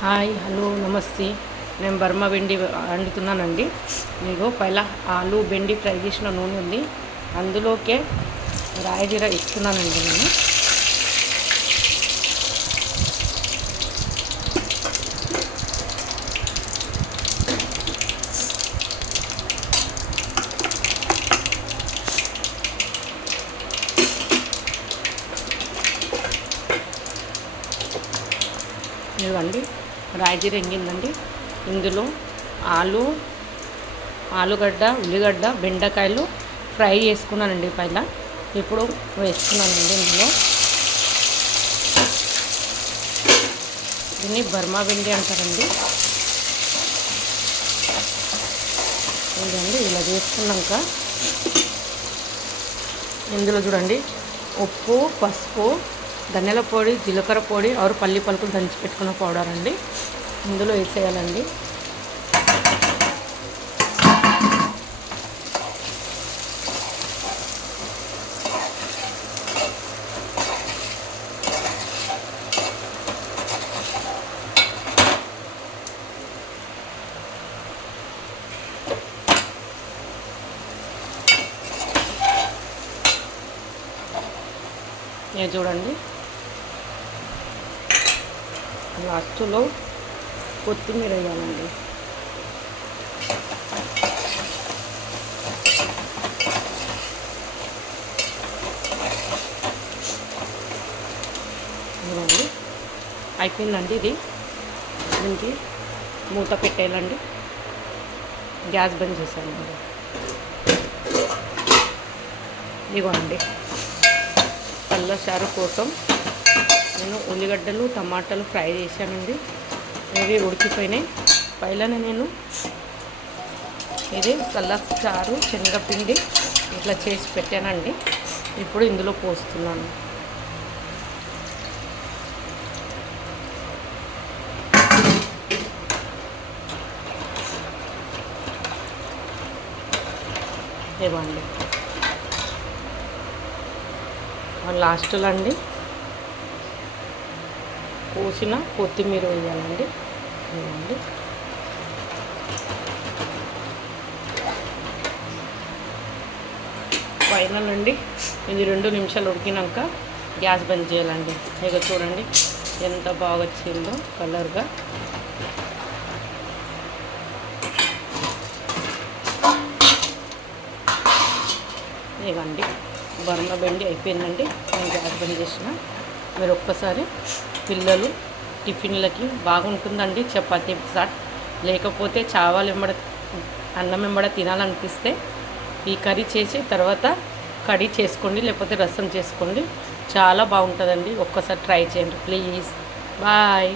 Hi hello నమస్తే. నేను Burma బెండి వండుతున్నానండి. మీకు పైలా ఆలు బెండి ఫ్రై చేసిన నూనె ఉంది, అందులోకే రాయి జీరా ఇస్తున్నానండి నేను. ఇవ్వండి, రాయి జీరా ఎంగిందండి. ఇందులో ఆలుగడ్డ, ఉల్లిగడ్డ, బెండకాయలు ఫ్రై చేసుకున్నానండి పైన. ఇప్పుడు వేసుకున్నానండి ఇందులో. దీన్ని బర్మా బెండి అంటారండి. ఇదండి ఇలా చేసుకున్నాక ఇందులో చూడండి, ఉప్పు, పసుపు, ధనియాల పొడి, జీలకర్ర పొడి, ఆరు పల్లి పలుకులు దంచి పెట్టుకున్న పౌడర్ అండి ఇందులో వేసేయాలండి. ఇది చూడండి, లాస్ట్లో కొత్తిమీర వేయాలండి. చూడండి అయిపోయిందండి. దీనికి మూత పెట్టేయాలండి. గ్యాస్ బంద్ చేశానండి. ఇదిగోండి, పళ్ళ చారు కోసం నేను ఉల్లిగడ్డలు, టమాటాలు ఫ్రై చేశానండి. ఇవి ఉడికిపోయినాయి. పైలనే నేను ఇది పళ్ళ చారు శనగపిండి ఇట్లా చేసి పెట్టానండి. ఇప్పుడు ఇందులో పోస్తున్నాను. ఇవ్వండి, లాస్ట్లో అండి కోసిన కొత్తిమీర వేయాలండి. ఇవ్వండి, ఫైనల్ అండి. ఇది 2 నిమిషాలు ఉడికినాక గ్యాస్ బంద్ చేయాలండి. ఇక చూడండి ఎంత బాగా వచ్చిందో కలర్గా. ఇవ్వండి, బర్మా బెండి అయిపోయిందండి. నేను గ్యాస్ బంద్ చేసిన. మీరు ఒక్కసారి పిల్లలు టిఫిన్లకి బాగుంటుందండి. చపాతీ సాట్ లేకపోతే చావల్ వెంబడ అన్నం వెంబడ తినాలనిపిస్తే ఈ కర్రీ చేసి తర్వాత కర్రీ చేసుకోండి, లేకపోతే రసం చేసుకోండి. చాలా బాగుంటుందండి. ఒక్కసారి ట్రై చేయండి ప్లీజ్. బాయ్.